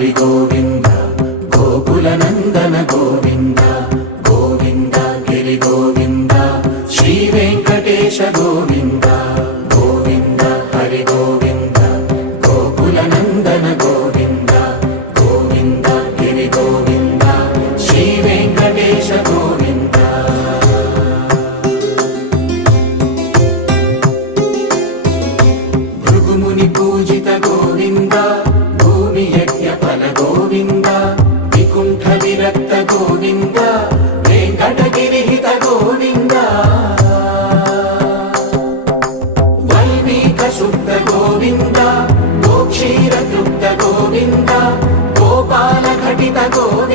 హరి గోవింద గోకుల నందన గోవింద గోవింద గిరి గోవింద శ్రీ వెంకటేశ గోవింద గోవింద హరి గోవింద గోకుల నందన గోవింద గోవింద గిరి గోవింద శ్రీ వెంకటేశ గోవింద భృగుముని పూజిత గోవింద భూమి యజ్ఞ ఫల గోవింద వికుంఠ విరక్త గోవింద వెంకటగిరిహిత గోవింద వల్మీక శుద్ధ గోవింద గోక్షీర తృప్త గోవింద గోపాల ఘటిత గోవింద